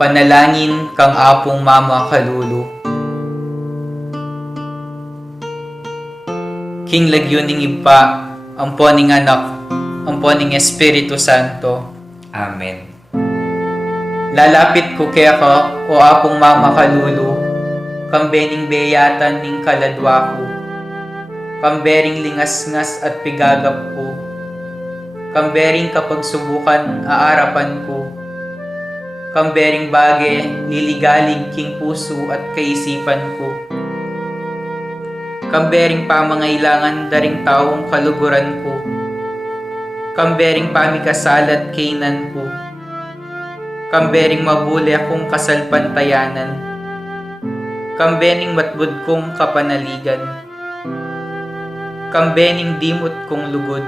Panalangin kang apong Mama Kalulu. King lagyuning ipa, amponing anak, amponing Espiritu Santo. Amen. Lalapit ko kaya ka, o apong Mama Kalulu, kambening beyatan ning kaladwa ko, kambering lingasngas at pigagap ko, kambering kapag subukan aarapan ko, kambering bage liligalig king puso at kaisipan ko, kambering pamangailangan daring taong kaluguran ko, kambering pamikasalat kainan ko, kambering mabuli akong kasalpantayanan, kambening matbud kong kapanaligan, kambening dimot kong lugod.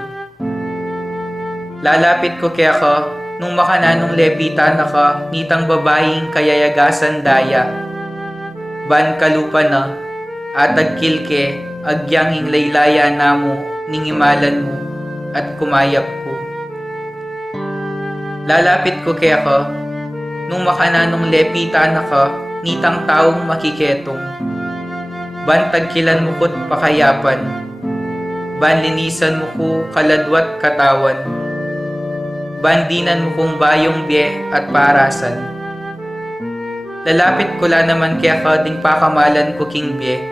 Lalapit ko kaya ka, nung makananong lepitan na ka, nitang babaeng kayayagasan daya. Ban kalupa na, atag kilke, agyanging laylaya namo, ningimalan mo, at kumayap ko. Lalapit ko kaya ka, nung makananong lepitan na ka, nitang taong makiketong. Ban tagkilan mo ko't pakayapan, ban linisan mo ko kaladwat katawan, bandinan mo kong bayong biye at parasan. Lalapit ko la naman kaya ka ding pakamalan ko king biye.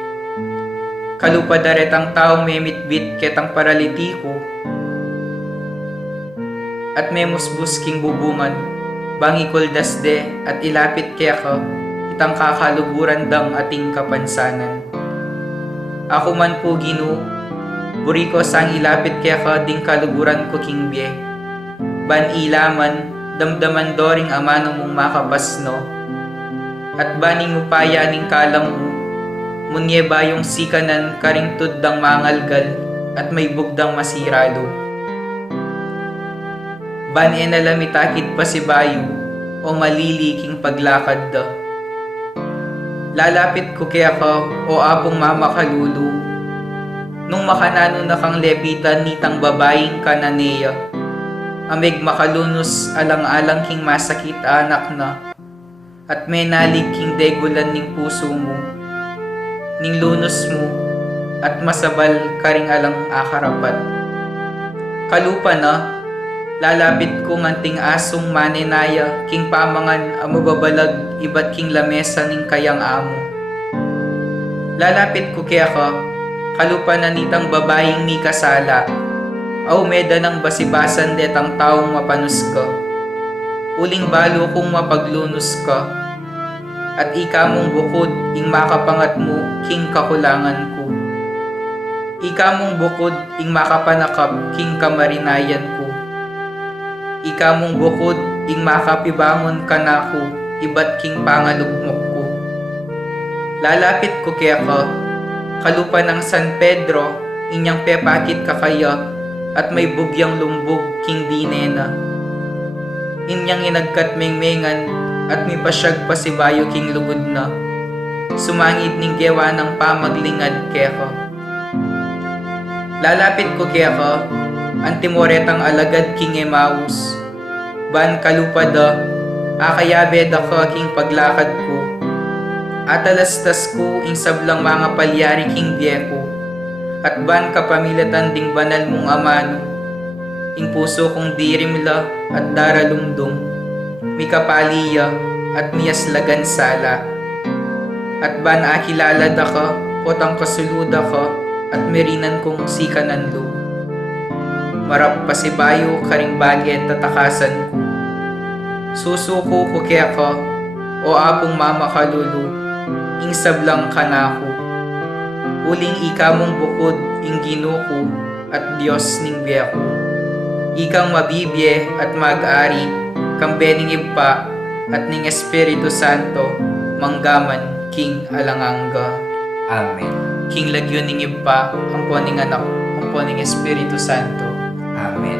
Kalupadaret ang taong memitbit ketang paraliti ko. At memusbus king bubungan, bangi kuldasde at ilapit kaya ka, itang kakaluguran dang ating kapansanan. Ako man po Ginoo, buri ko sang ilapit kaya ka ding kaluguran ko king biye. Ban ilaman, damdaman doring amano mong makapasno, at baning upaya ning kalam mo, munye bayong sikanan karing tuddang mangalgal, at may bugdang masiralo. Ban enalamitakit pa si bayo, o maliliking paglakad da. Lalapit ko kaya ka, o apong Mama Kalulu, nung makanano na kang lepitan nitang babaeng kananeya, amig makalunos alang-alang king masakit anak na, at may nalig king degulan ning puso mo, ning lunos mo, at masabal karing alang akarapat. Kalupa na, lalapit ko nganting asong manenaya, king pamangan amababalag ibat king lamesa ning kayang amo. Lalapit ko kaya ka, kalupa na nitang babaeng mi kasala, aw meda ng basibasan detang taong mapanus ka. Uling balo kong mapaglunos ka, at ika mong bukod ing makapangat mo king kakulangan ko. Ika mong bukod ing makapanakap king kamarinayan ko. Ika mong bukod ing makapibangon kanako ibat king pangalugmok ko. Lalapit ko kaya ka, kalupa ng San Pedro, inyang pepakit kakaya, at may bugyang lumbog king dinena. Inyang inagkat mengmengan at may pasyag pa si bayo king lugod na. Sumangid ning gewa ng pamaglingad kaya ka. Lalapit ko kaya ka, antimoretang alagad king Emmaus. Ban kalupad akayabe da ka king paglakad ko. Atalastas ko ing sablang mga palyari king biyeko. At ban kapamilatan ding banal mong amano, ing puso kong dirimla at daralumdum, mikapaliya at miyaslagan sala. At ban akilala da ka, potang kasuluda ka, at merinan kong sikanan lo. Marap pasibayo karing bagay at tatakasan ko. Susuko ko kaya ka, o apong Mama Kalulu, ing sablang kanako. Uling ika mong bukod ing Ginoo ko at Diyos ning biyako. Ikang mabibye at mag-ari, kambening ipa at ning Espiritu Santo, manggaman king alangangga. Amen. King lagyo ning ipa, amponing anak, amponing Espiritu Santo. Amen.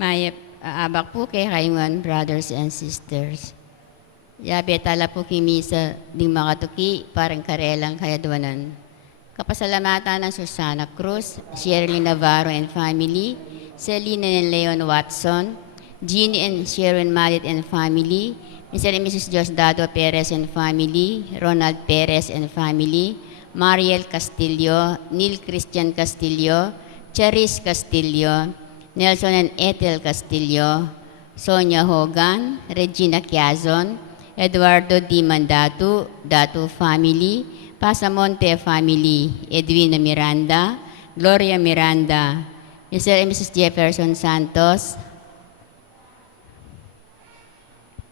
May abak po kay kayungan brothers and sisters. Yabe tala po kimi sa ding makatuki parang karelang kayadwanan. Kapasalamatan ng Susana Cruz, Shirley Navarro and family, Selena and Leon Watson, Jeannie and Sharon Mallet and family, Mr. and Mrs. Diosdado Perez and family, Ronald Perez and family, Mariel Castillo, Neil Christian Castillo, Charis Castillo, Nelson and Ethel Castillo, Sonia Hogan, Regina Quiazon, Eduardo Di Mandatu, Datu family, Pasamonte family, Edwina Miranda, Gloria Miranda, Mr. and Mrs. Jefferson Santos,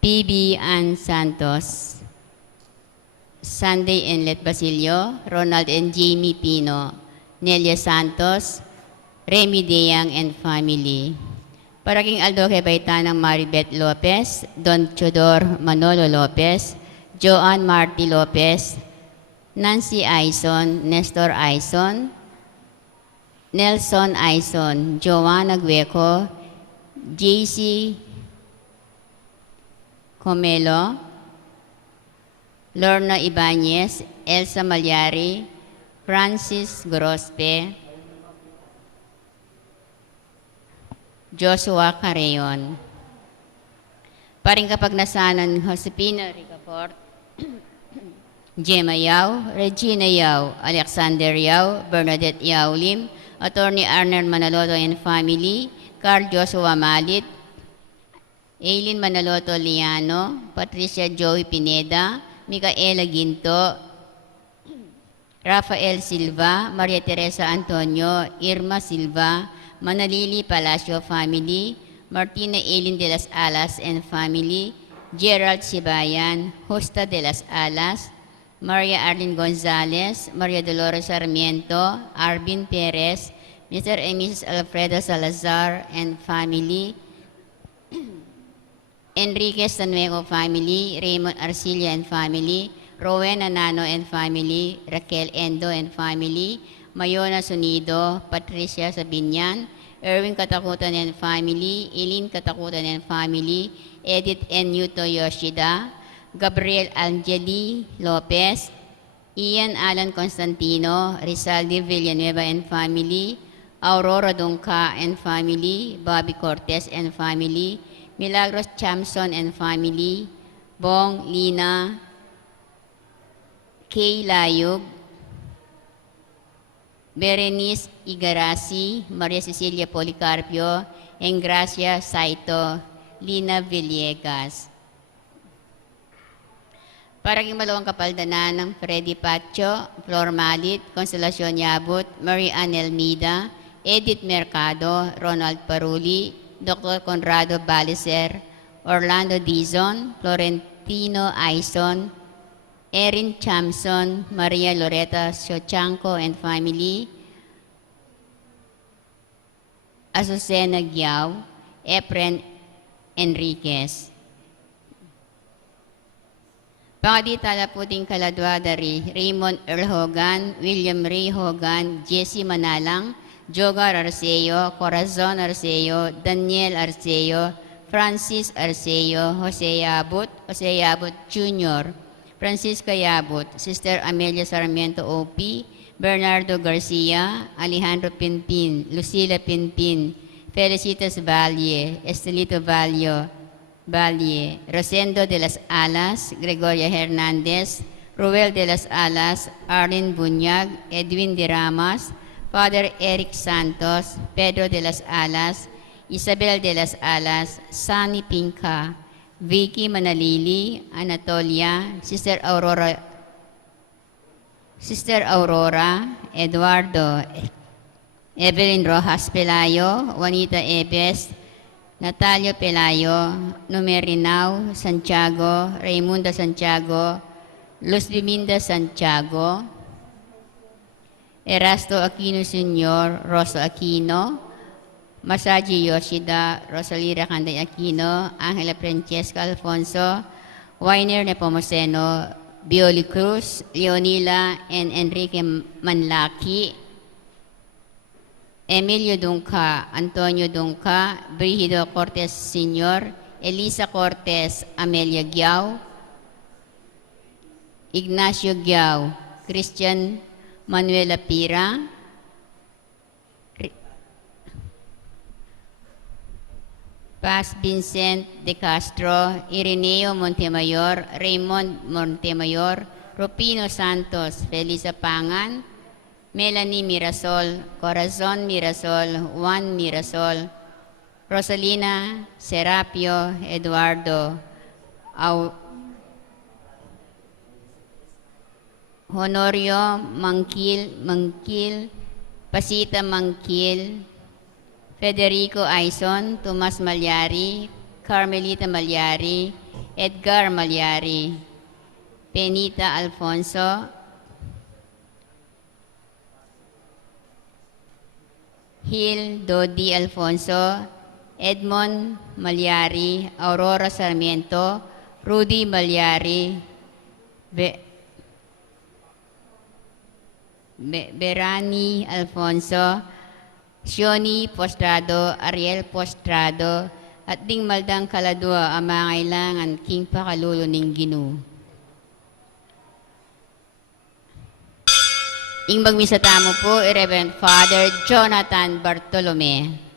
PB Ann Santos, Sunday and Let Basilio, Ronald and Jamie Pino, Nelia Santos, Remy Deyang and family. Paraking Aldo kay Baytanang Maribeth Lopez, Don Chodor Manolo Lopez, Joanne Marty Lopez, Nancy Aison, Nestor Aison, Nelson Aison, Joanna Gueco, JC Comelo, Lorna Ibanez, Elsa Malyari, Francis Grospe, Joshua Carreon. Paring kapag nasanan Josepina Ricaport, Gemma Yao, Regina Yao, Alexander Yao, Bernadette Yao Lim, Attorney Arnold Manaloto and family, Carl Joshua Malit, Aileen Manaloto Liano, Patricia Joey Pineda, Micaela Ginto, Rafael Silva, Maria Teresa Antonio, Irma Silva, Manalili Palacio family, Martina Aileen de las Alas and family, Gerald Sibayan, Justa de las Alas, Maria Arlene Gonzalez, Maria Dolores Sarmiento, Arvin Perez, Mr. and Mrs. Alfredo Salazar and family, Enrique Sanueco family, Raymond Arcilla and family, Rowena Nano and family, Raquel Endo and family, Mayona Sunido, Patricia Sabinian, Erwin Katakutan and family, Eileen Katakutan and family, Edith N. Yuto Yoshida, Gabriel Angeli Lopez, Ian Alan Constantino, Rizaldi Villanueva and family, Aurora Donca and family, Bobby Cortez and family, Milagros Chamson and family, Bong Lina, Kay Layug, Berenice Igarasi, Maria Cecilia Policarpio, and Gracia Saito, Lina Villegas. Parang malawang kapaldanan ng Freddy Pacho, Flor Malit, Consolacion Yabut, Mary Ann Elmida, Edith Mercado, Ronald Paruli, Dr. Conrado Balicer, Orlando Dizon, Florentino Aison, Erin Chamson, Maria Loreta Siochanco and family, Azucena Giao, Efren Enriquez. Pangaditala po din kaladwadari, Raymond Earl Hogan, William Ray Hogan, Jesse Manalang, Jogar Arceo, Corazon Arceo, Daniel Arceo, Francis Arceo, Jose Yabut Jr., Francisca Yabut, Sister Amelia Sarmiento O.P., Bernardo Garcia, Alejandro Pinpin, Lucila Pinpin, Felicitas Valle, Estelito Valle, Rosendo de las Alas, Gregoria Hernandez, Ruel de las Alas, Arlene Bunyag, Edwin de Ramas, Father Eric Santos, Pedro de las Alas, Isabel de las Alas, Sunny Pinca, Vicky Manalili, Anatolia, Sister Aurora, Eduardo, Evelyn Rojas Pelayo, Juanita Ebes, Natalio Pelayo, Numerinao Santiago, Raymunda Santiago, Luz Liminda Santiago, Erasto Aquino Sr., Rosa Aquino, Masaji Yoshida, Rosalira Canday Aquino, Angela Francesca Alfonso, Weiner Nepomuceno, Bioli Cruz, Leonila, and Enrique Manlaki, Emilio Dungca, Antonio Dungca, Brigido Cortes Sr., Elisa Cortes, Amelia Giao, Ignacio Giao, Christian Manuela Pira, Paz Vincent de Castro, Ireneo Montemayor, Raymond Montemayor, Rupino Santos, Felisa Pangan, Melanie Mirasol, Corazon Mirasol, Juan Mirasol, Rosalina Serapio, Eduardo Honorio Mangkil, Pasita Mangkil, Federico Aison, Tomas Malyari, Carmelita Malyari, Edgar Malyari, Benita Alfonso, Hil Dodi Alfonso, Edmond Malyari, Aurora Sarmiento, Rudy Malyari, Berani Alfonso, Sioni Postrado, Ariel Postrado, at ding maldang kaladwa ang mga kailangan king pakalulo ning Ginoo. Ing magmisa tamo po, Reverend Father Jonathan Bartolome.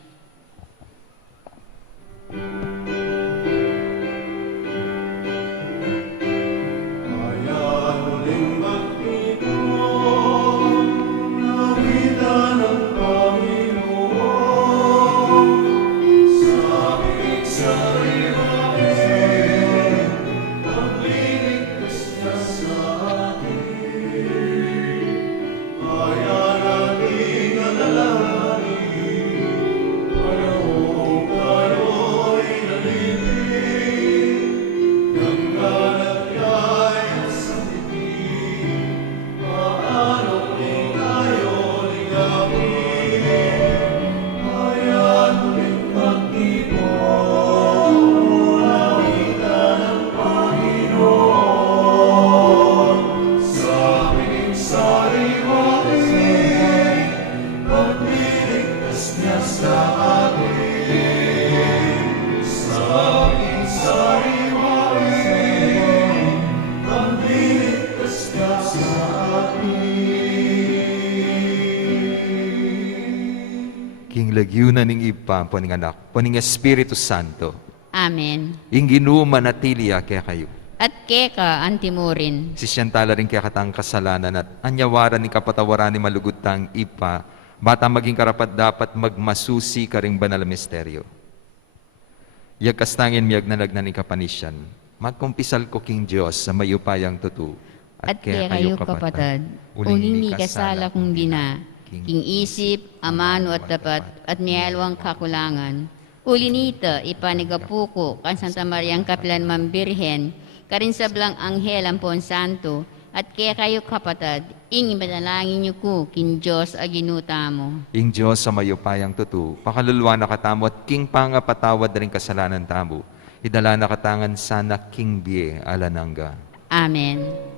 Lagyunan ning ipa, poning anak, poning Espiritu Santo. Amen. Ing Ginoo manatili kaya kayo. At keka antimurin. Sisyantala rin kaya katang kasalanan at anyawaran ni kapatawaran ni malugutang ipa, bata maging karapat dapat magmasusi ka ring banal misteryo. Yag kastangin miyag nalagnan ni kapanisyan, magkumpisal ko king Diyos sa mayupayang tutu. At kaya kayo kapatad, uling ni kasala kong dina, king isip, amano at dapat, at niyalwang kakulangan. Ulinita, ipanigapuko, kan Santa Mariang Kapilan Mambirhen, karin sablang anghel ampon santo, at kaya kayo kapatad, ing imanalangin niyo ko, kin Diyos aginuta mo. Ing Diyos sa mayupayang tutu, pakaluluwa na katamo at king pangapatawad rin kasalanan tamo, idala na katangan sana king biye alananga. Amen.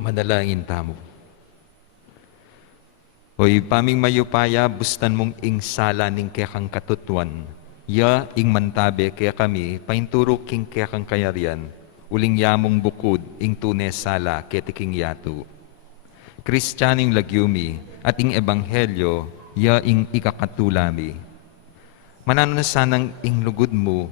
Manalangin tamo. Hoy paming mayupaya, bustan mong ing sala ning kaya kang katutuan. Ya ing mantabe kaya kami, painturo king kaya kang kayarian, uling yamong bukod ing tunay sala kaya tiking yatu. Kristyaning lagyumi at ing ebanghelyo, ya ing ikakatulami. Manano na sanang inglugod mo,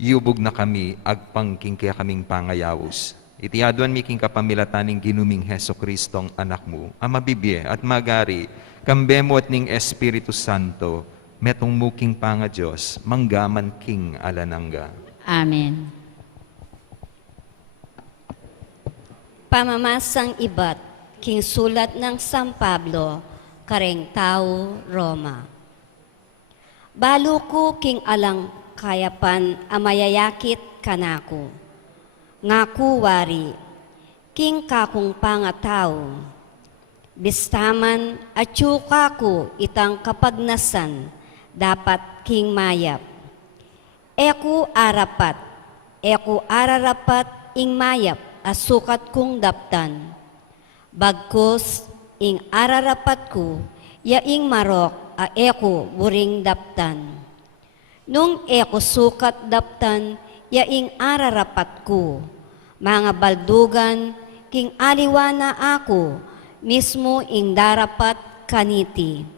iubog na kami, agpangking kaya kaming pangayawos. Itiaduan mi king kapamilataning ginuming Heso Kristong anak mo, ang mabibye at magari, kambemo at ning Espiritu Santo, metong muking panga Diyos, manggaman king alanangga. Amen. Pamamasang ibat, king sulat ng San Pablo, kareng tao, Roma. Balo ko king alang kayapan amayayakit kanako. Ngaku wari, king kakong pangatao. Bistaman at ko itang kapagnasan, dapat king mayap. Eku ararapat ing mayap asukat kong daptan. Bagkos ing ararapat ko, yaing marok a eko buring daptan. Nung eko sukat daptan, yaing ararapat ko. Mga baldugan, king aliwana ako, mismo ing darapat kaniti.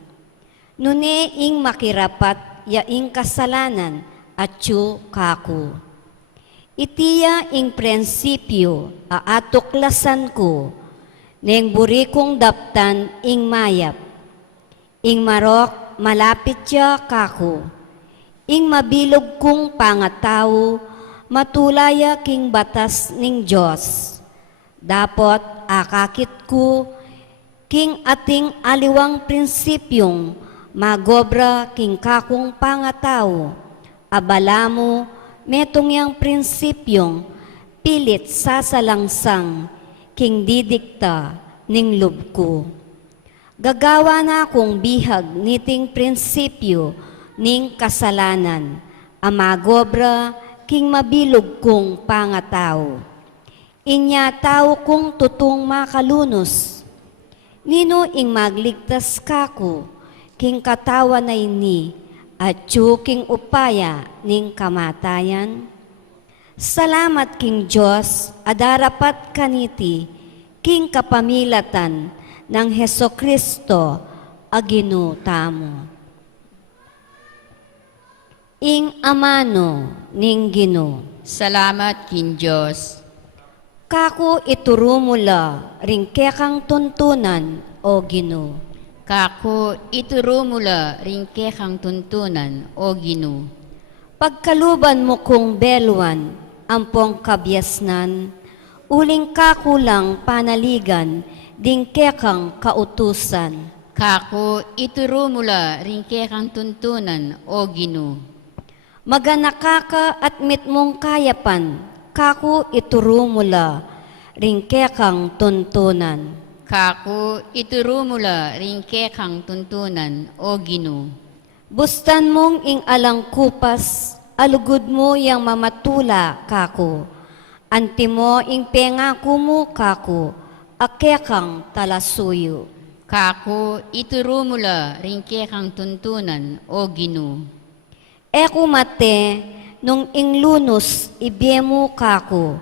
Nune ing makirapat, yaing kasalanan, at kako. Itiya ing prinsipyo, aatuklasan ko, neng buri kong daptan ing mayap. Ing marok, malapit siya kako. Ing mabilog kong pangatao, matulaya king batas ning Diyos. Dapot akakit ko, king ating aliwang prinsipyong, magobra king kakong pangatao. Abala mo, metong yang prinsipyong, pilit sasalangsang, king didikta ning lub ko. Gagawa na akong bihag niting prinsipyo ning kasalanan, amagobra king mabilog kong pangatao. Inya tao kong tutong makalunos, nino ing magligtas kako, king katawan na ini, at king upaya ning kamatayan. Salamat king Diyos, adarapat kaniti, king kapamilatan, ng Heso Kristo agino tamo. Ing amano ning Gino. Salamat kin Diyos. Kako iturumula ringkekang tuntunan o Gino. Kako iturumula ringke kang tuntunan o Gino. Pagkaluban mo kong belwan, ampong kabyasnan, uling kakulang panaligan, dingkekang kautusan. Kako iturumula ringke kang tuntunan o Gino. Maganakaka at mitmong kayapan, kako iturumula, ringkekang tuntunan. Kako iturumula ringke kang tuntunan o Gino. Bustan mong ing alang kupas, alugod mo yang mamatula, kako. Anti mo ing pengako mo, kako, akekang talasuyo. Kako iturumula ringke kang tuntunan o Gino. Eko mate, nung ing lunos ibyemo kako,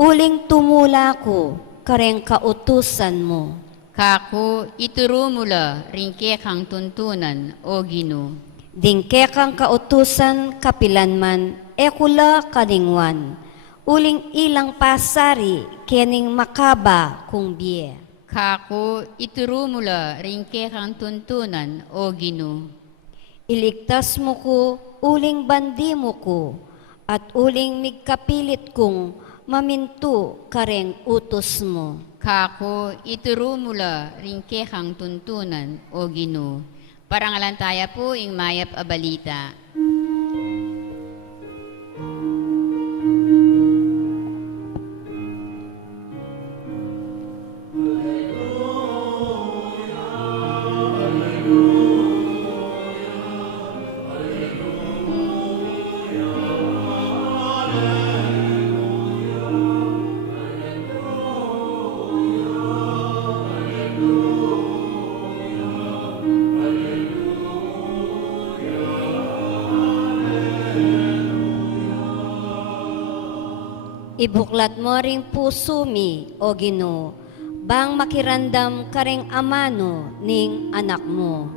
uling tumula ko, kareng kautusan mo. Kako iturumula ringke kang tuntunan o Gino. Dingkekang kautusan kapilanman, ekula kaningwan, uling ilang pasari, kening makaba kung biye. Kako iturumula ringke kang tuntunan o Gino. Iligtas mo ko, uling bandi mo ko, at uling migkapilit kong maminto kareng utos mo. Kako iturumula ringke kang tuntunan o Gino. Parangalantaya po ing mayap a balita. Ibuklat mo ring puso mi, o Gino, bang makirandam kareng amano ning anak mo.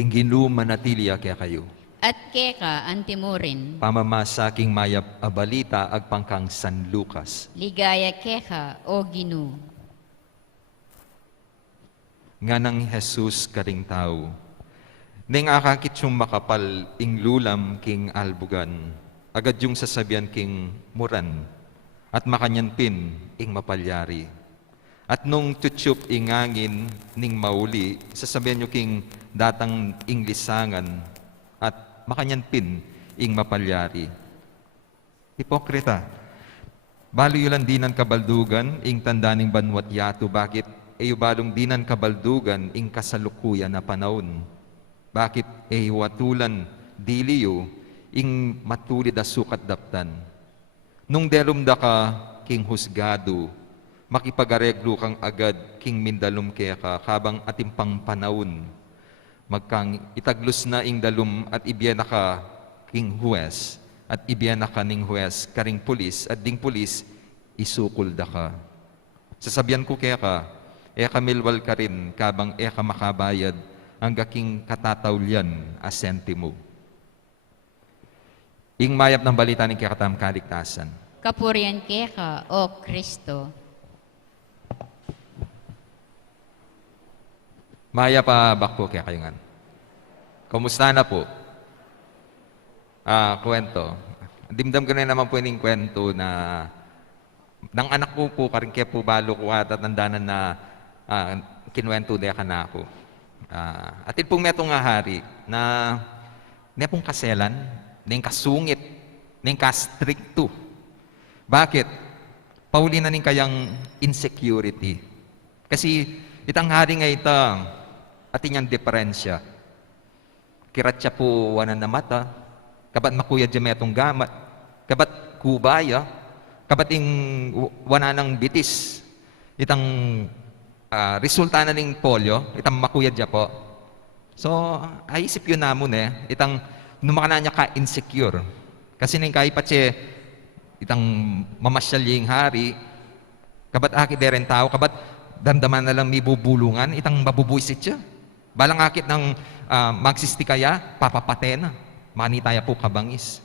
Tinginu manatilia kaya kayo. At keka antimurin. Pamamasaking mayap abalita agpangkang San Lucas. Ligaya keka o Ginu. Nga ng Jesus karing tao. Neng akakit yung makapal ing lulam king albugan. Agad yung sasabihan king muran. At makanyan pin ing mapalyari. At nung tutsup ingangin ning mauli, sasabihan nyo king datang ing lisangan at makanyan pin ing mapalyari. Hipokrita, balo yulan dinan kabaldugan ing tandaning banwat yato, bakit balong dinan kabaldugan ing kasalukuyan na panahon? Bakit watulan diliyo ing matulid a sukat daptan? Nung delumda ka king husgado, makipagareglo kang agad king mindalum kaya ka kabang atimpang panahon. Magkang itaglos na ing dalum at ibiyana ka king huwes at ibiyana ka ning huwes karing pulis at ding pulis isukol da ka. Sasabihan ko kaya ka, milwal ka rin kabang ka makabayad ang gaking katatawlyan a sentimo. Ing mayap ng balita ng kakatam kaligtasan. Kapurian keka o Kristo. Maya pa bakpo kaya kayo nga. Kumusta na po? Kwento. Dimdam ko na naman po yung kwento na ng anak ko po, karing kaya po balo ko at nandanan na kinwento na ka na ako. Atin pong metong nga hari na pong kaselan, na kasungit, na kastrikto. Bakit? Pauli na ning kayang insecurity. Kasi itang hari nga itang ating ang diferensya. Kirat siya po wanan na mata, kabat makuyad siya metong gamat, kabat kubaya, kabat ing wana ng bitis. Itang resulta na ning polio, itang makuyad siya po. So, aisip yun namon itang numakana niya ka-insecure. Kasi ning kaipat siya, itang mamasyal yung hari, kabat aki deren tao, kabat damdaman na lang may bubulungan, itang mabubuisit siya. Balang akit ng magsisti kaya, papapate na. Manitaya po kabangis.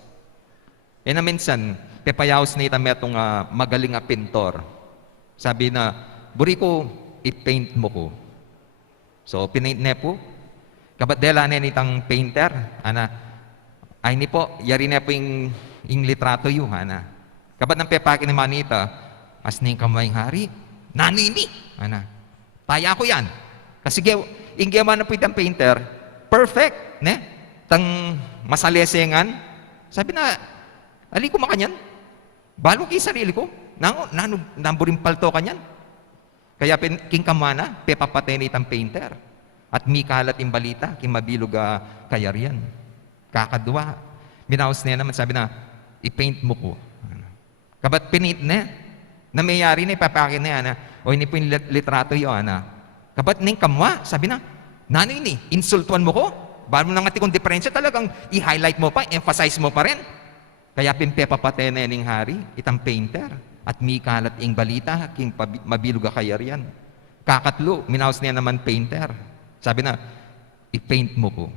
Na minsan, pepayaos na itang metong magaling a pintor. Sabi na, buri ko, i-paint mo ko. So, pinaint na po. Kabat dela na itang painter, ay ni po, yari na po yung litrato yun, Kabat ng pepaki ni Manita, as na yung kamayang hari, nanini, taya ko yan. Kasi inggeman na po itang painter, perfect, ne? Tang masalesengan, sabi na, ali ko makanyan, balong ki sarili ko, namburin palto kanyan. Kaya king kamana, pepapatay na itang painter. At mikalat yung balita, king mabilog kayarian. Kakadwa, minaos niya naman, sabi na, i-paint mo ko. Kabat pinaint na mayari na ipapakin na yan, o hindi po yung litrato yun, Kabat ning kamwa, sabi na, nanoy ni, insultuan mo ko? Bago na nga tikong diferensya, talagang i-highlight mo pa, emphasize mo pa rin. Kaya pimpepapate na ning hari, itang painter, at mikalat ing balita, king mabilog kayarian. Kakatlo, minaos niya naman painter. Sabi na, i-paint mo ko.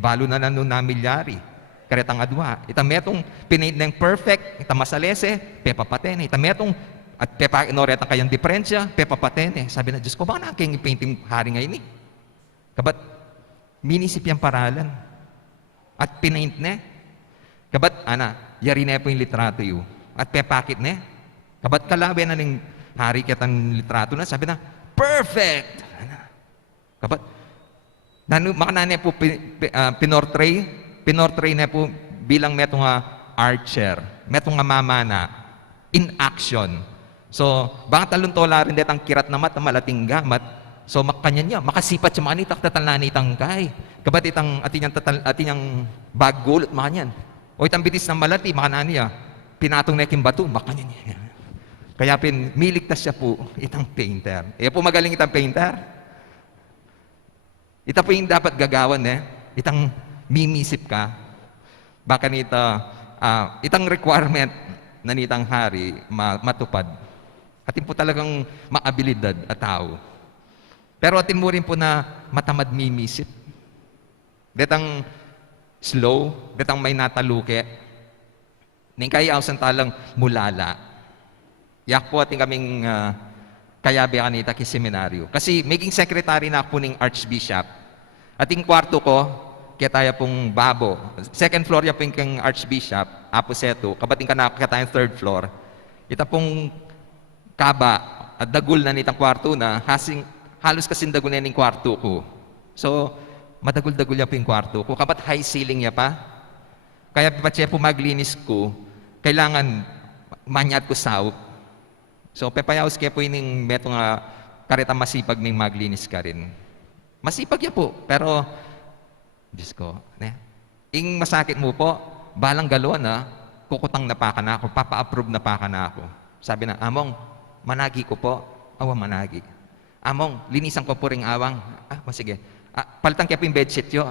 Balo na nun na milyari. Karetang adwa. Itametong pinaint ng perfect, itamasalese, pepapatene. Itametong at pepa-inoret ang kayang diferensya, pepapatene. Sabi na, Diyos ko, baka naking i-painting hari ngayon Kabat, minisip yung paralan. At pinaint Kabat, yari na po yung litrato yun. At pepakit Kabat kalabi na ng hari kitang litrato na, sabi na, perfect! Kabat, makanane po pinortray na po bilang metong archer, metong mamana, in action. So, baka taluntola rin detang kirat na mata, malating gamat, so makanya niya, makasipat siya manitak tatalani tangkay. Kabat itang atinyang baggulot makanyan. O itang bitis ng malati, makanani niya, pinatong na yung bato, makanya niya. Kaya miligtas siya po, itang painter. Po magaling itang painter. Ita po yung dapat gagawan itang mimisip ka. Baka itang requirement na nitang hari matupad. Atin po talagang maabilidad at tao. Pero atin mo rin po na matamad mimisip. Detang slow, detang may nataluke. Ning kaya awsan talang mulala. Yak po ating kaming kayabi kanita ki seminaryo. Kasi maging secretary na ako ning Archbishop. Ating kwarto ko, kaya tayo pong babo. Second floor ya pong kang Archbishop, Aposeto. Kabating ka na kaya tayong third floor. Ita pong kaba at dagul na nitang kwarto na halos kasing dagul na yung kwarto ko. So, madagul-dagul ya po yung kwarto ko. Kabat high ceiling ya pa. Kaya pa siya po maglinis ko, kailangan manyat ko saup. So, pepayaws kaya po yung meto nga kareta masipag may maglinis ka rin. Masipag ya po, pero Diyos ko, ing masakit mo po, balang galon kukutang na pa ka na ako, papa-approve na pa ka na ako. Sabi na, Among, managi ko po, awa managi. Among, linisan ko po ring awang. Sige. Palitan kaya po yung bedsheet yo.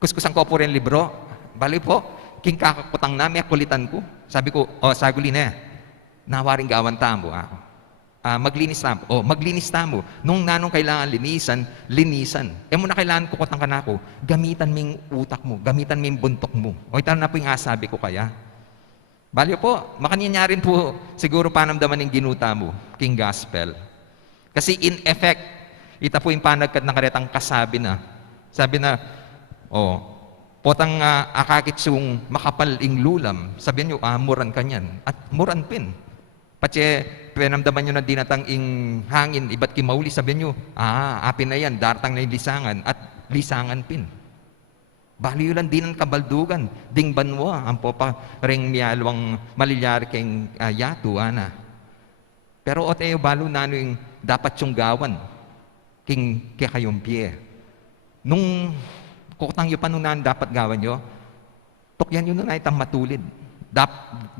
Kuskusan ko po rin libro. Bali po, king kakakutang na, may kulitan ko. Sabi ko, saguli na nawaring gawan tamo ako. Maglinis tamo. Maglinis tamo. Nung nanong kailangan linisan. Mo na kailangan kukutang ka na ako, gamitan ming utak mo, gamitan ming buntok mo. Ito na po yung sabi ko kaya. Bali po, makanyanyarin po siguro panamdaman ng ginuta mo, king gospel. Kasi in effect, ita po yung panagkat na karetang kasabi na. Sabi na, potang akakitsung makapal ing lulam. Sabi niyo, muran kanyan. At muran pin. Pati pinamdaman nyo na dinatang ing hangin, iba't kimauli. Sabi nyo, apin na yan, dartang na yung lisangan. At lisangan pin. Baliyo lang dinan kabaldugan. Ding banwa, ang popa ring miyalwang malilyari keng yatu, ana. Pero oteo balo na yung dapat yung gawan. King kayong pie. Nung kukutang yung panunan dapat gawan nyo, tukyan nyo na itang matulid.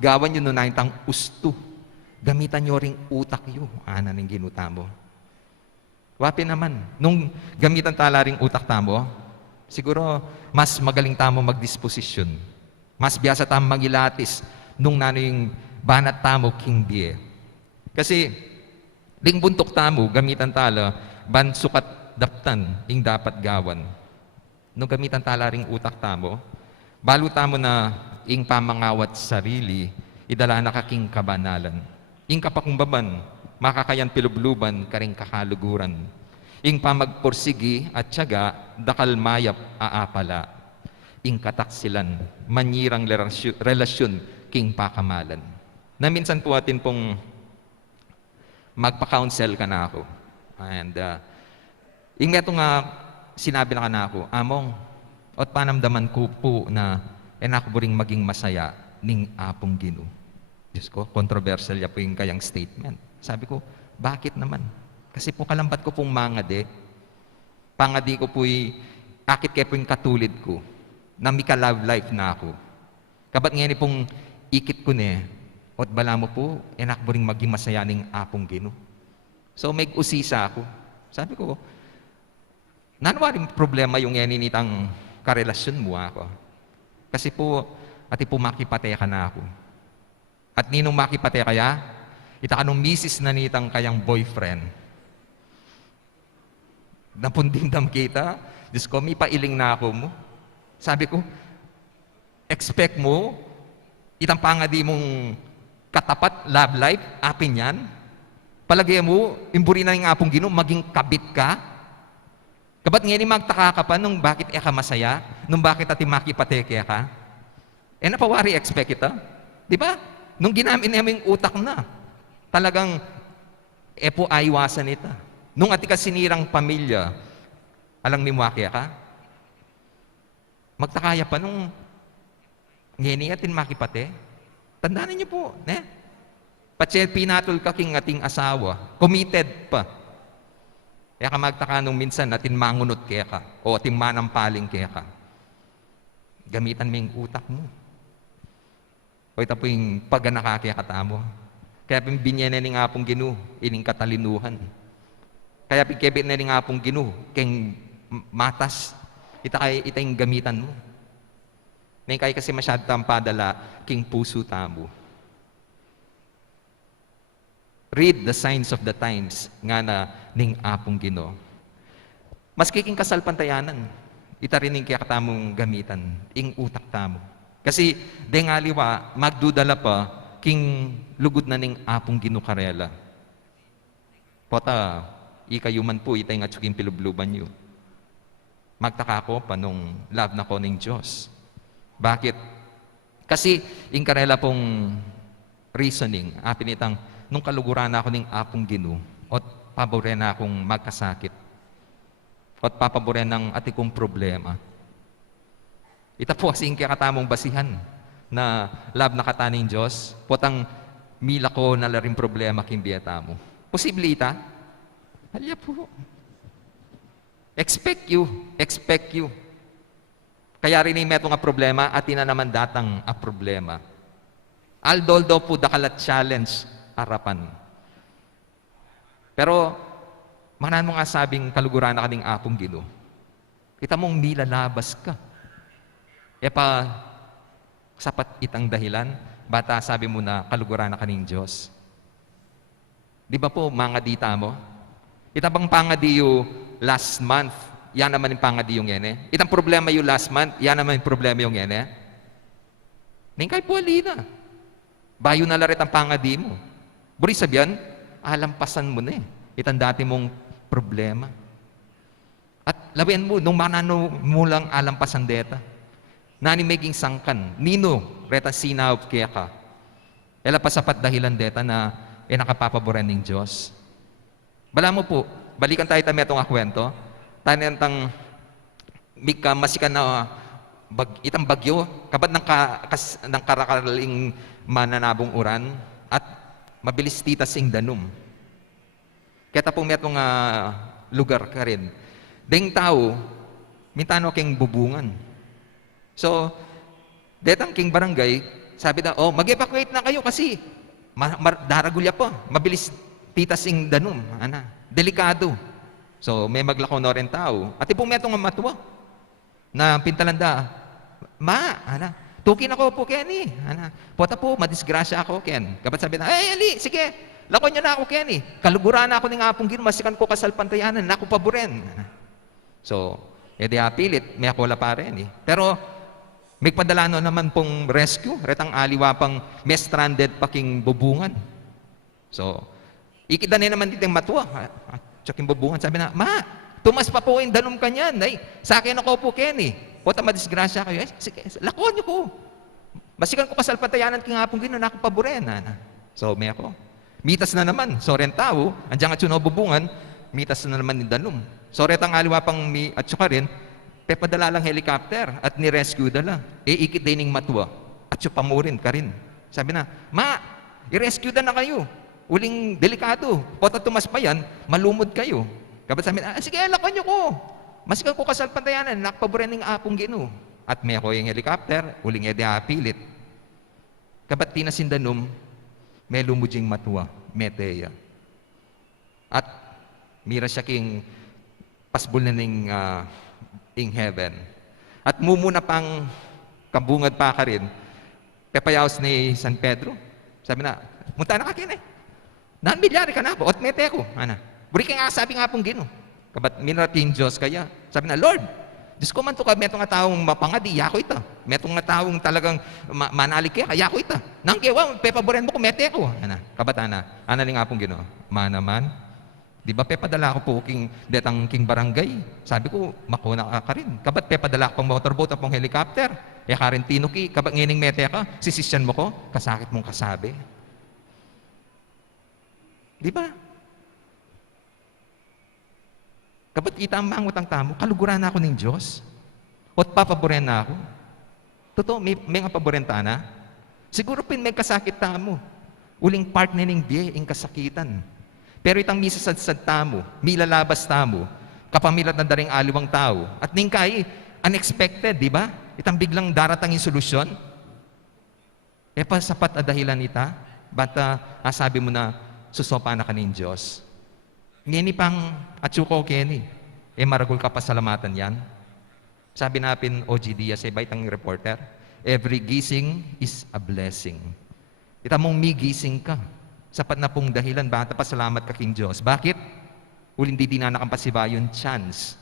Gawan nyo na itang usto. Gamitan nyo ring utak nyo. Ana ng ginuta mo. Wapi naman. Nung gamitan tala ring utak tamo, siguro mas magaling tamo magdisposisyon. Mas biyasa tamo magilatis nung nano yung banat tamo king bie. Kasi ding buntok tamo, gamitan tala, ban sukat daptan, ing dapat gawan. Nung gamitan tala ring utak tamo, balo tamo na ing pamangawat sarili, idala na kaking kabanalan. Ing kapakumbaban, makakayan pilubluban, karing kakaluguran. Ing pamagporsigi at tiyaga, dakal mayap aapala. Ing kataksilan, manyirang relasyon, king pakamalan. Na minsan po atin pong magpa-counsel ka na ako. And ing meto nga sinabi na ka na ako, Among, at panamdaman ko po na ako ring maging masaya ning apong Gino. Diyos ko, controversial ya po yung kayang statement. Sabi ko, bakit naman? Kasi po kalambat ko pong mangade. Pangadi ko po'y, akit kayo po yung katulid ko, na mika love life na ako. Kabat ngayon pong ikit ko ne, at bala mo po, enak mo rin maging masaya ning apong Gino. So, may usisa ako. Sabi ko, nanwaring problema yung yaninitang karelasyon mo ako. Kasi po, ati po makipate ka na ako. At ninong makipate kaya, ita anong misis na nitang kayang boyfriend. Napundingdam kita, Diyos ko, may pailing na ako mo. Sabi ko, expect mo, itang pangadi mong katapat, love life, apin yan. Palagay mo, imburi na yung apong Gino, maging kabit ka. Kabat ngayon magtaka ka pa nung bakit ka masaya, nung bakit ati makipate kaya ka. Napawari expect ita. Di ba? Nung ginamit namin utak na, talagang po aywasan ita. Nung ati ka sinirang pamilya, alang mimwakya ka, magtakaya pa nung ngeni atin makipate. Tandaan niyo po, Patse pinatol ka king ating asawa, committed pa. Kaya ka magtaka nung minsan atin mangunot kaya ka, o atin manampaling kaya ka. Gamitan mo yung utak mo. O ito po yung pagganakakya katamo. Kaya pimbinyan na ni nga pong Gino, ining katalinuhan. Kaya pikebit na ni nga pong Gino, keng matas, ita yung gamitan mo. May kaya kasi masyad padala, king puso tamo. Read the signs of the times nga na ning apong Gino. Mas kiking kasal pantayanan. ita rin kaya katamong gamitan, ing utak tamo. Kasi, deng aliwa, magdudala pa, king lugod na ning apong ginukarela. Pota, ikayuman po, itay nga tsuking pilubluban nyo. Magtaka ko pa nung love na ko ng Diyos. Bakit? Kasi, ing karela pong reasoning, apin itang, nung kaluguran na ako ng apong ginu, at paboren na akong magkasakit, at papaboren ng atikong problema. Ita po kasing kakatamong basihan na love na kataning Diyos, potang mila ko na laring problema king biyata mo. Posible ita? Halya po. Expect you. Kaya rin yung meto nga problema at ina naman datang a problema. Aldoldo po dakalat challenge harapan. Pero, manan mo nga sabing kaluguran na kaning apong Ginoo. Kita mong nilalabas ka. E pa, sapat itang dahilan, bata sabi mo na kaluguran na kaning Diyos. Di ba po, mga dita mo? Ita bang pangadi yung last month, yan naman yung pangadi yung ene. Itang problema yung last month, yan naman yung problema yung ene. Ningkay po alina. Bayo na larit ang pangadi mo. Buri sabihan, alampasan mo na eh. Itang dati mong problema. At labihan mo, nung manano mo lang alampasan deta. Nani maging sangkan. Nino, reta sinaw kaya ka. Ela pa sapat dahilan deta na nakapapaboran ng Diyos. Bala mo po, balikan tayo tami itong kwento. Tayo tang mika masikan na itang bagyo, kabat ng karakaling mananabong uran, at mabilis tita sing danum. Kaya pong may itong lugar ka rin. Deng tao, mintano king bubungan. So, detang king barangay, sabi na, mag-evacuate na kayo kasi daragulya po, mabilis tita sing danum. Delikado. So, may maglakaw na rin tao. At ipong may itong matuwa na pintalanda, tukin ako po, Kenny. Pota po, madisgrasya ako, Ken. Kapat sabi na, Ali, sige, lakon niyo na ako, Kenny. Kaluguran na ako ng apong Ginoo, masikan ko kasalpantayanan, na ako paboren. So, edi apilit, may akola pa rin. Pero, may padalano naman pong rescue, retang aliwa pang may stranded paking bubungan. So, ikidanay naman dito yung matuwa. Tsaking bubungan, sabi na, tumas pa po yung danum kanyan. Sa akin ako po, Kenny. Pota madisgrasya kayo. Sige, lakon niyo ko. Masikan ko kasalpatayanan king hapong Ginoo na ako paboren. So, may ako. Mitas na naman. So, rin tao, andyan nga tsuno bubungan, mitas na naman ni danum. So, retang aliwa pang at saka rin, pepadala lang helicopter at ni-rescue dala. Ikit din ng matuwa. At siya pamurin ka rin. Sabi na, i-rescue na kayo. Uling delikado. Pota tumas pa yan, malumod kayo. Kapat sabi na, sige, lakon niyo ko. Masikan ko kasalpantayanan, nakpaboren ng apong Ginoo. At may ako yung helicopter, uling edi apilit. Kabat tinasindanum, may lumudjing matuwa, meteya. At mira siya king pasbol na ning in heaven. At mumuna pang kabungad pa ka rin, pepayaos ni San Pedro. Sabi na, munta na ka kin eh. Naan milyari ka na po, at mete ko. Buri ka nga sabi nga pong Ginoo. Kabat minarating Diyos kaya. Sabi na, Lord, Diyos ko man to ka, metong nga taong mapangadi, yako ita. Metong nga taong talagang manalik kaya, yako ita. Nang kewa, pepaboren mo ko, mete ko. Kabat analing nga pong Ginoo. Manaman, di ba pepadala ko po king detang king barangay? Sabi ko, makuna ka rin. Kabat pepadala ko pang motorboat at pang helicopter. Ka rin tinuki, kabat ngining mete ka, sisisyan mo ko, kasakit mong kasabi. Di ba? Kabat kita ang mangutang tamo, kaluguran na ako ng Diyos. At papaboren na ako. Totoo, may nga paborenta na. Siguro may kasakit tamo. Uling part na ng biye, ang kasakitan. Pero itang misasadsad tamo, milalabas tamo, kapamilat na daring aliwang tao, at ningkay, unexpected, di ba? Itang biglang daratang yung solusyon. Pa sapat na dahilan ita, bata sabi mo na, susopa na ka ng Diyos. Ngini pang atsuko Kenny, maragol ka pasalamatan yan. Sabi napin OG Diaz, baitang reporter, every gising is a blessing. Ita mong gising ka. Sapat na pong dahilan, bata pasalamat ka king Diyos. Bakit? Uling di dinanakan pa si ba yung chance.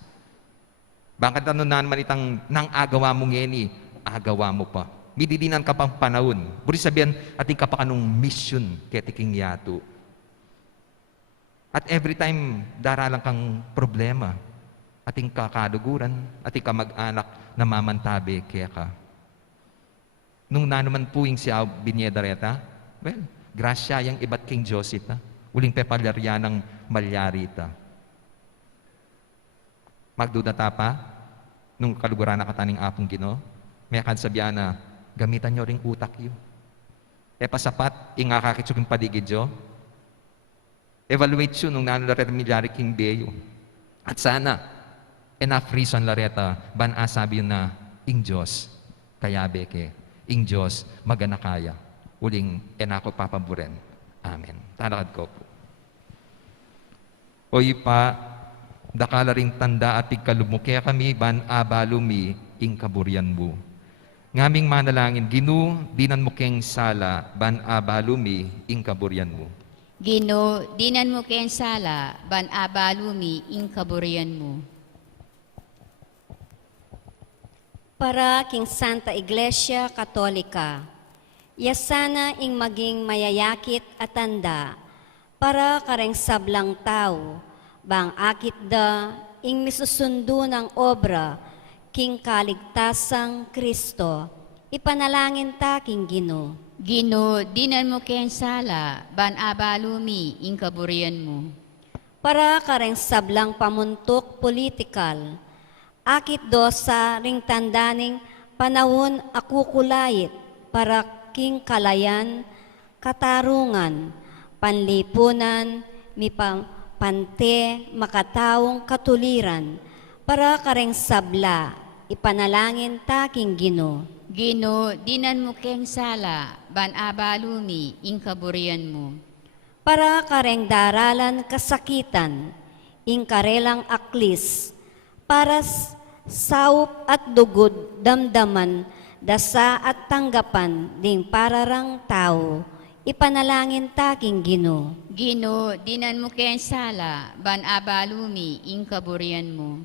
Bakit ano naman itang nang agawa mo ngeni, agawa mo pa. Mididinan ka pang panahon. Buri sabihan, ating ka pa kanong mission ketiking yato. At every time, daralang kang problema. Ating kakaduguran, ating ka mag-anak na mamantabi kaya ka. Nung nanuman po yung siya binyedareta, well, grasya yung iba't King Joseph, ha? Uling pepalarya ng malyarita. Magdudata pa, nung kaluguran na kataning apong Ginoo, may akan sabihan na, gamitan nyo ring utak yun. E pasapat, ingakakitsuk yung padigid yo. Evaluate yun nung nanularet milyari King Beo. At sana, enough reason lareta, ban sabi yun na, ing Diyos, kaya beke, ing Diyos, magana kaya. Uling, enako papaburen. Amen. Talakad ko po. Oy pa, dakala ring tanda at pigkalumukya kami, ban abalumi, ing kaburyan mo. Ngaming manalangin, Ginu, dinan mo keng sala, ban abalumi, ing kaburyan mo. Gino, dinan mo ken sala, ban abalumi, ing kaburian mo. Para king Santa Iglesia Katolika, yasana ing maging mayayakit at tanda, para kareng sablang tao, bang akit da ing misusundo ng obra, king kaligtasang Kristo, ipanalangin ta king Gino. Gino, dinan mo ken sala, ban abalumi, ing kaburian mo. Para kareng sablang pamuntok politikal, akit do sa ring tandaning panahon akukulayit, para king kalayan, katarungan, panlipunan, pante, makataong katuliran, para kareng sabla, ipanalangin ta king Gino. Gino, dinan mo ken sala, ban abalumi, ing kaburian mo. Para kareng daralan kasakitan, ing karelang aklis, para saup at dugod damdaman, dasa at tanggapan, ding pararang tao, ipanalangin ta king Gino. Gino, dinan mo ken sala, ban abalumi, ing kaburian mo.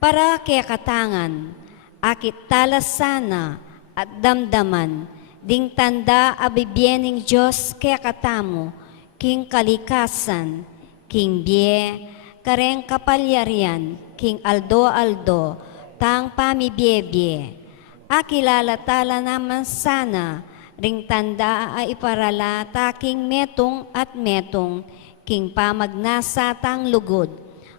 Para kaya katangan, akit talas sana at damdaman, ding tanda abibyening Diyos kaya katamo, king kalikasan, king bie, kareng kapalyarian, king aldo-aldo, tang pamibye-bye. Akilala tala naman sana, ring tanda ay iparala taking metong at metong, king pamagnasa tang lugod,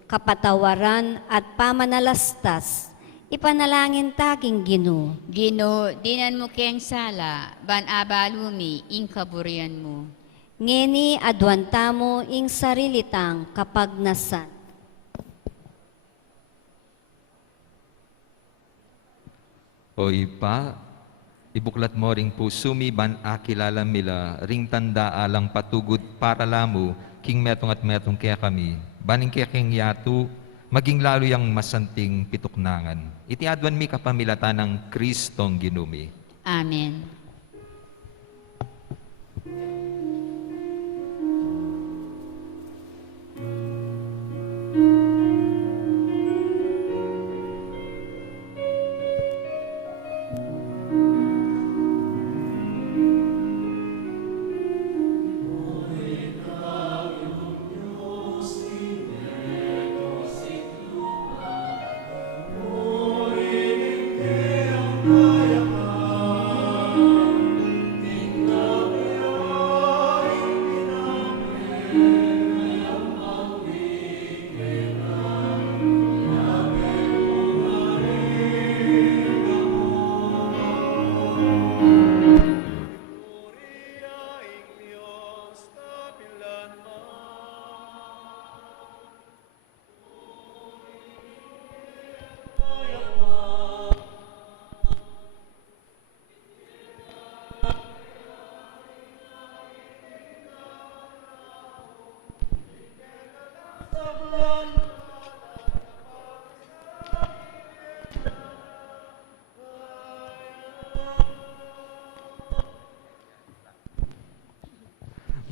kapatawaran at pamanalastas, ipanalangin taking Gino. Gino, dinan mo ken sala, ban abalumi, ing kaburian mo. Ngeni adwanta mo ing sarilitang kapagnasan. Oy pa, ibuklat mo ring pusumi ban akilala mila, ring tanda alang patugod para lamo, king metong at metong kaya kami, baning kaya king yatu, maging lalo yang masanting pituknangan. Iti adwan mi kapamilatan ng Kristong Ginumi. Amen.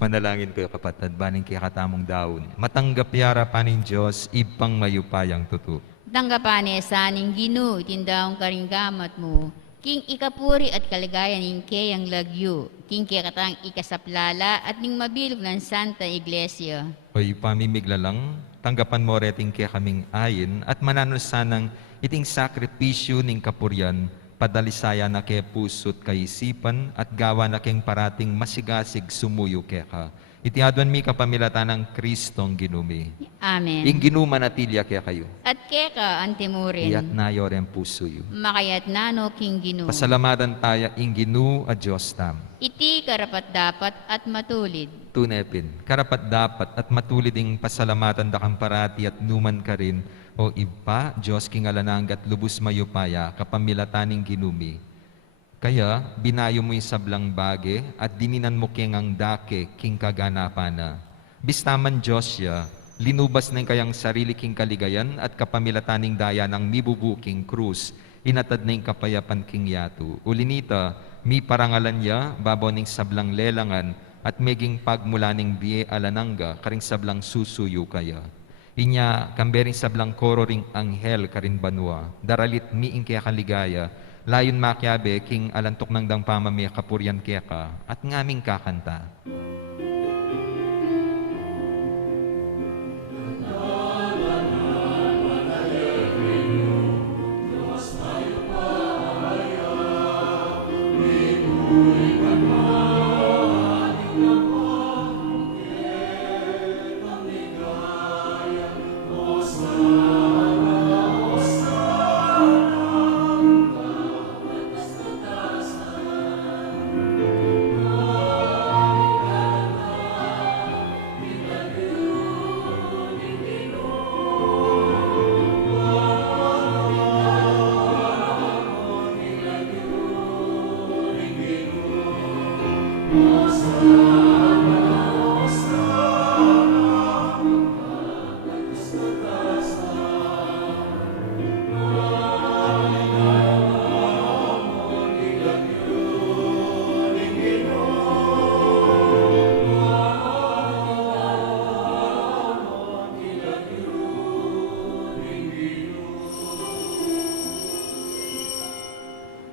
Manalangin kayo kapatid, baning kaya katamong daon. Matanggap yara paning Diyos, ipang mayupayang tutu. Tanggapane saning Ginu itindaong karinggamat mo. King ikapuri at kaligayan ning kayang lagyo. King katang ikasaplala at ning mabilog ng Santa Iglesia. Hoy pamimiglalang, tanggapan mo reting kaya kaming ayin at mananusanang iting sakripisyo ning kapuryan, padalisaya na kay pusot kaisipan at gawa na keng parating masigasig sumuyo kaya ka. Itiadwan mi kapamilatan ng Kristong ginumi. Amen. Ing ginuma natilya kaya kayo. At keka antimurin. Iyat na yorem puso yu. Makayat nano King Ginu. Pasalamatan taya ing ginu a Diyos tam. Iti karapat dapat at matulid. Tunepin, karapat dapat at matulid ing pasalamatan da kang parati at numan ka rin, o iba, Diyos king alanang at lubos mayupaya, kapamilataning ginumi. Kaya, binayo mo yung sablang bage at dininan mo king ang dake king kaganapana. Bistaman Diyos siya, linubas ng kayang sarili king kaligayan at kapamilataning daya ng mibubuking krus, inatad na yung kapayapan king yatu. Ulinita, mi parangalan niya, babaw ning sablang lelangan, at meging pagmulaning biye alananga, karing sablang susuyo kaya. Inya, kambering sablang koro ring anghel karin banwa, daralit miing kaya kaligaya, layon makyabe king alantok ng dang pamamaya kapuryan kaya ka, at ngaming kakanta.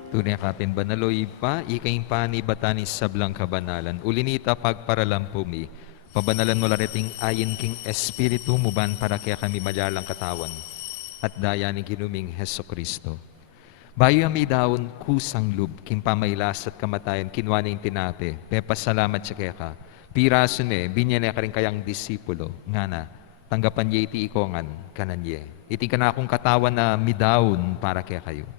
Tunay kapin banaloy pa, ikaing pani batanis sablang kabanalan. Ulinita pagparalampumi, pabanalan mo lareting ayin king espiritu muban para kaya kami majalang katawan at daya ni ginuming Heso Kristo. Bayo ami daon kusang lub, king pamaylas at kamatayan, kinwaning tinate, pepasalamat siya kaya ka. Piraso ne, binyan ka rin kayang disipulo, nga na, tanggapan niya iti ikongan, kanan niya. Iti ka na akong katawan na midaon para kaya kayo.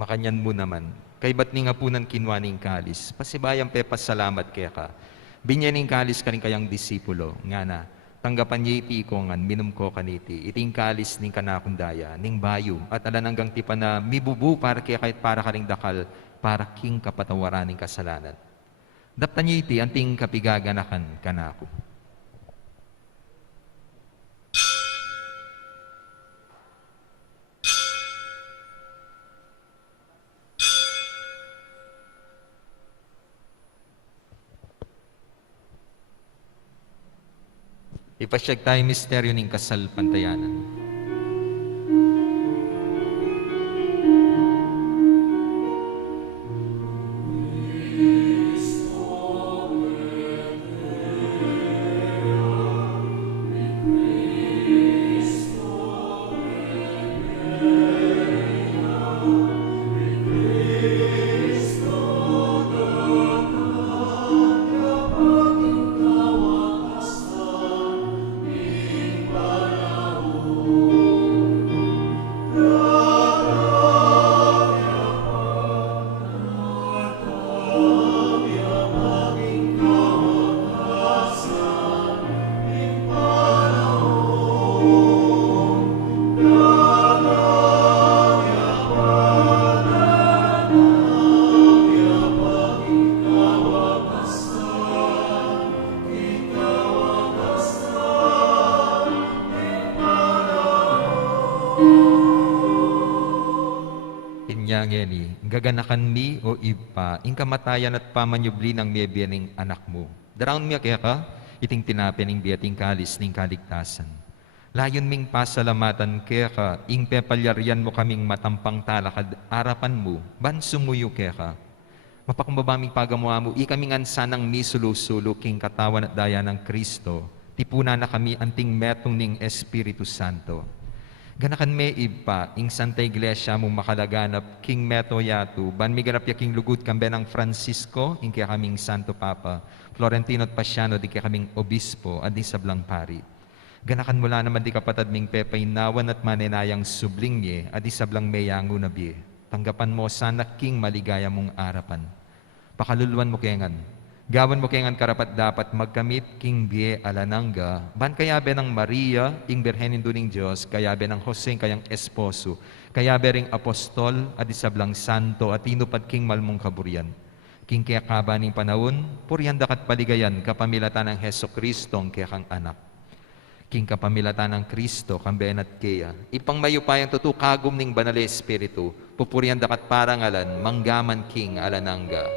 Makanyan mo naman, kay ba't ni nga punan kinwaning kalis, pasibayang pepasalamat kaya ka. Binyaning kalis ka rin kayang disipulo, nga na, tanggapan niya iti ikongan, minum ko kaniti, iting kalis ning kanakundaya, ning bayo, at alananggang tipa na mibubu para kaya kahit para ka ring dakal, para king kapatawaran ning kasalanan. Daptan niya iti, anting kapigaganakan kanako. Ipasyag tayo misteryo ng kasal pantayanan. ngeni, gaganakan mi o ipa, ing kamatayan at pamanyubli ng miyabiyaning anak mo. Daraon mi kaya ka, iting tinapin ing biyating kalis ning kaligtasan. Layon ming pasalamatan kaya ka, ing pepalyaryan mo kaming matampang talakad arapan mo, ban sumuyo kaya ka. Mapakumbabaming pagamuha mo, ikaming ansanang mi sulusulo king katawan at daya ng Kristo, tipuna na kami anting metong ning Espiritu Santo. Ganakan me ipa, ing Santa Iglesia mo makalaganap, king meto yatu, ban miganap ya king lugud kambe ng Francisco, ing kaya kaming Santo Papa, Florentino at Pasiano, di kaya kaming Obispo, at di sablang pari. Ganakan mula naman di kapatad ming pepaynawan at manenayang subling ye, at di sablang meyango na biye. Tanggapan mo sana king maligaya mong arapan. Pakaluluan mo kengan. Gawan mo kengan karapat dapat magkamit king biye alananga, ban kayabe ng Maria, ing Birhenin duning Diyos, kayabe ng Jose kayang esposo, kayabe ring apostol, at isablang santo, at tinupad king malmong kaburian. King kaya kabaning panahon, purianda kat paligayan, kapamilatan ng Heso Kristong kaya kang anak. King kapamilatan ng Kristo, kambean at kaya, ipang mayupayang tutukagom ning banal Espiritu, pupurianda kat parangalan, manggaman king alananga.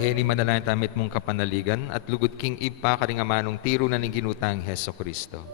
Ngayon manalangin tamit mong kapanaligan at lugod king ipa karingamanong tiro na ning ginutang Heso Kristo.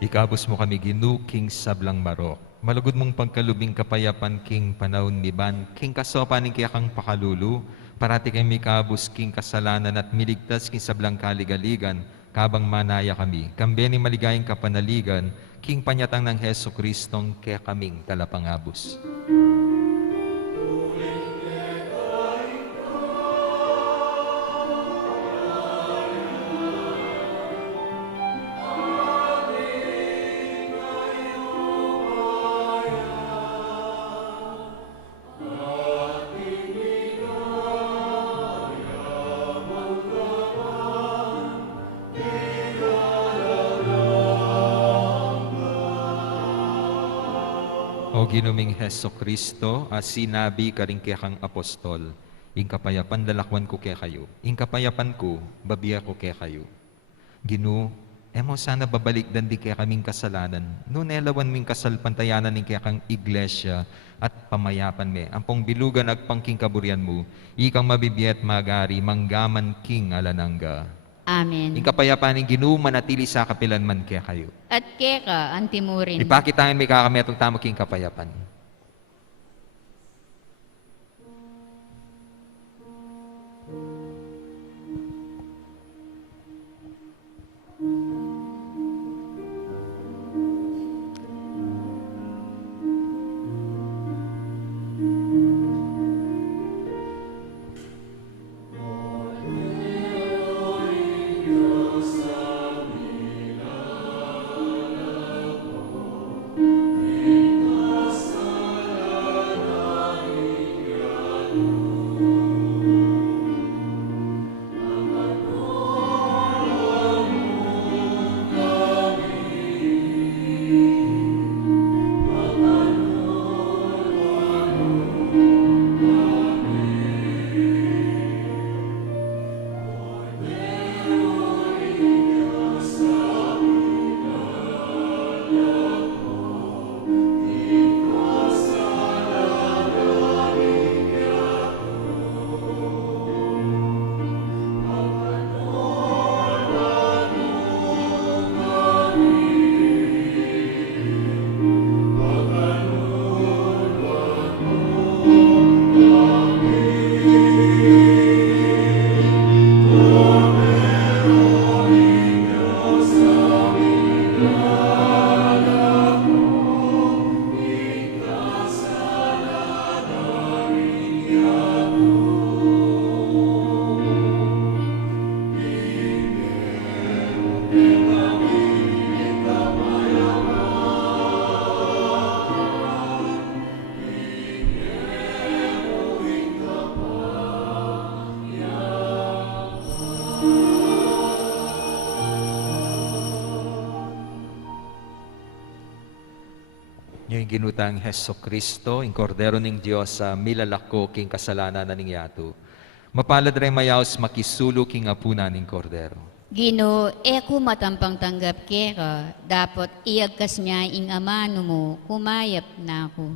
Ikabos mo kami Ginu, King Sablang Marok. Malugod mong pagkalubing kapayapan, King Panahon Miban, King Kasopan ng kiyakang pakalulu, parati kay mikabos, King Kasalanan at miligtas, King Sablang Kaligaligan, kabang manaya kami. Kambeni maligayang kapanaligan, King Panyatang ng Heso Kristong, kaya kaming talapangabos. O ginuming Heso Kristo, sinabi ka rin kaya kang apostol, ing kapayapan dalakwan ko kaya kayo, ing kapayapan ko, babiya ko kaya kayo. Ginu, emo sana babalik dan di kaya kaming kasalanan, no nelawan ming kasalpantayanan ning kaya kang iglesia at pamayapan me, ampong bilugan agpangking kaburian mo, ikang mabibiyat magari, manggaman king alananga. Amen. Ing kapayapaan ng Ginoo manatili sa kapilanman kaya kayo. At keka, ang timurin. Ipakitangin may kakami atong tamo king kapayapan. Yung ginutang Heso Kristo, yung kordero ng Diyos sa milalako king kasalanan na ningyato. Mapalad rin mayaos makisulo king apuna ning kordero. Gino, eko matampang tanggap keka, dapat iagkas niya ing amano mo, kumayap na ako.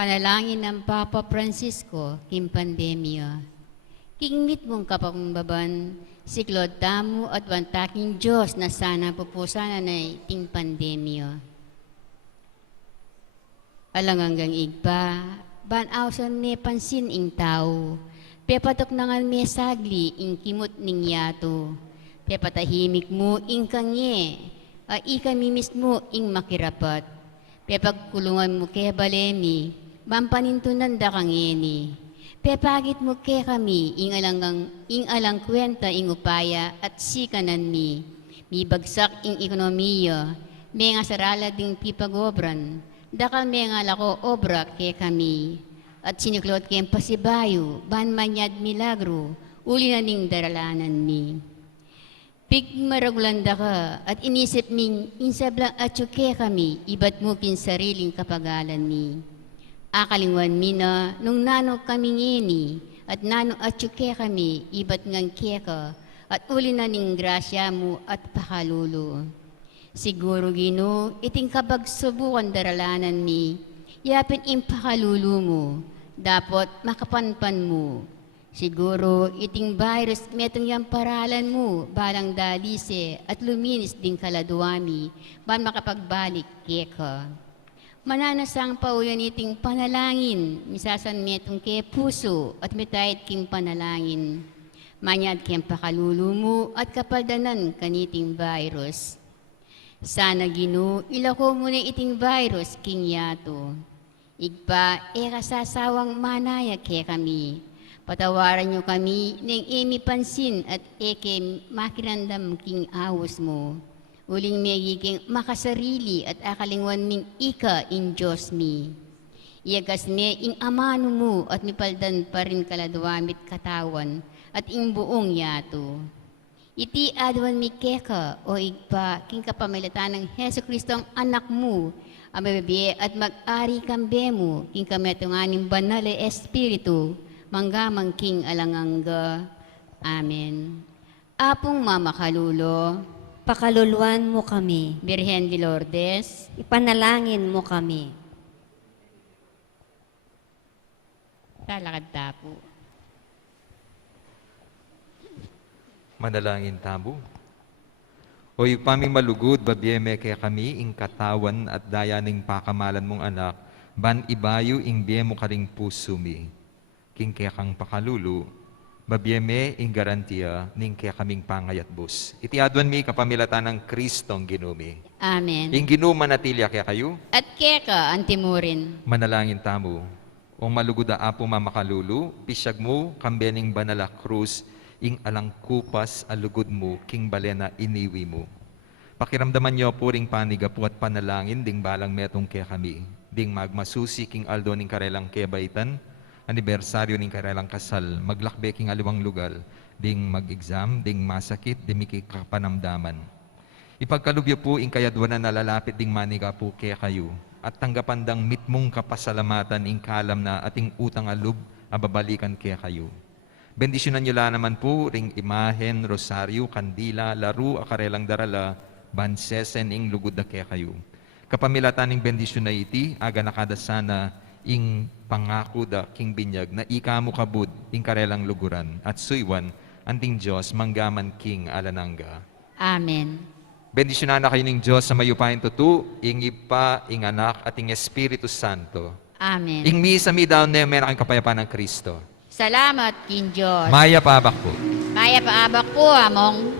Panalangin ng Papa Francisco, king pandemya. Kingmit mong kapangbaban, siklod tamo at wantaking Diyos na sana pupusanan na iting pandemya. Alang hanggang igpa, banawsan me pansin ing tao, pepatok nangan me sagli ing kimot ning yato, pepatahimik mo ing kanye, ikami mismo ing makirapat, pepagkulungan mo ke balemi, mampanintunan da kangeni. Pepagit mo ke kami, ing alang kwenta ing upaya at sikanan mi. Mi bagsak ing ekonomiya, may nga sarala ding pipagobran. Dakal may nga lako obra ke kami. At siniklot ke pasibayo, ban manyad milagro, uli na ning daralanan mi. Pig maragulanda ka at inisip ming insablang atsuke kami, ibat mo kin sariling kapagalan mi. Akalingwan mi na nung nano kami ngini at nano atsuke kami, ibat ngang keka at uli na ning grasya mo at pakalulo. Siguro Gino, iting kabagsubukan daralanan mi, yapin im pakalulo mo, dapat makapanpan mo. Siguro iting virus metong yang paralan mo, balang dalise at luminis ding kaladuami, ban makapagbalik keka. Mananasang pauyan iting panalangin, misasan metong ke puso at mitayit king panalangin. Manyad kem pakalulu mo at kapaldanan kaniting virus. Sana Gino, ilako mo na iting virus king yato. Igpa, kasasawang manaya ke kami. Patawaran nyo kami ng emi pansin at eke makirandam king awos mo. Uling megiging makasarili at akalingwan ming ika in Diyos mi. Iagas me ing amano mo at mipaldan pa rin kaladwamit katawan at ing buong yato. Iti adwan mi keka o igpa king kapamilatan ng Heso Kristo ang anak mo, ang bebebe at mag-ari kambe mo, king kametunganing banal e espiritu, manggamang king alangangga. Amen. Apong Mama Kalulo, Pakaluluan mo kami, Birhen de Lourdes, ipanalangin mo kami. talakad tapo. Manalangin tabo. Oy paming malugod, babyeme kaya kami, ing katawan at dayaning pakamalan mong anak, ban ibayo ing biye mo karing puso mi. King kaya kang pakalulu, babyeme ing garantiya, ning kaya kaming pangayat bus. Itiadwan mi kapamilatan ng Kristong ginumi. Amen. Ing ginuma natilya kaya kayo, At keka, antimurin. manalangin tamo. O malugod a apo mamakalulu, pisyag mo, kambening banala krus, ing alang kupas alugod mo, king balena iniwi mo. Pakiramdaman niyo po ring panigapo at panalangin, ding balang metong kaya kami, ding magmasusi king aldo ning karelang kebaitan, anibersaryo ning karelang kasal, maglakbe king aliwang lugar, ding mag-exam, ding masakit, ding mikikapanamdaman. Ipagkalubyo po ing kayadwanan na lalapit ding maniga po kaya kayo, at tanggapan dang mitmong kapasalamatan ing kalam na ating utang alub, ababalikan kaya kayo. Bendisyonan nyo lang naman po ring imahen, rosaryo, kandila, laro, akarelang darala, bansesen ing lugod na kaya kayo. Kapamilatan ing bendisyon na iti, aga nakada sana ing pangako da king binyag na ikamo kabud ing karelang luguran at suywan anting Diyos manggaman king alananga. Amen. Bendisyonan na kayo ng Diyos sa mayupain tutu, ing Ipa, ing Anak, at ing Espiritu Santo. Amen. Ing misa mi daw na meron kang kapayapaan ng Kristo. Salamat kin Diyos. Maya pabak po. Maya paabak po among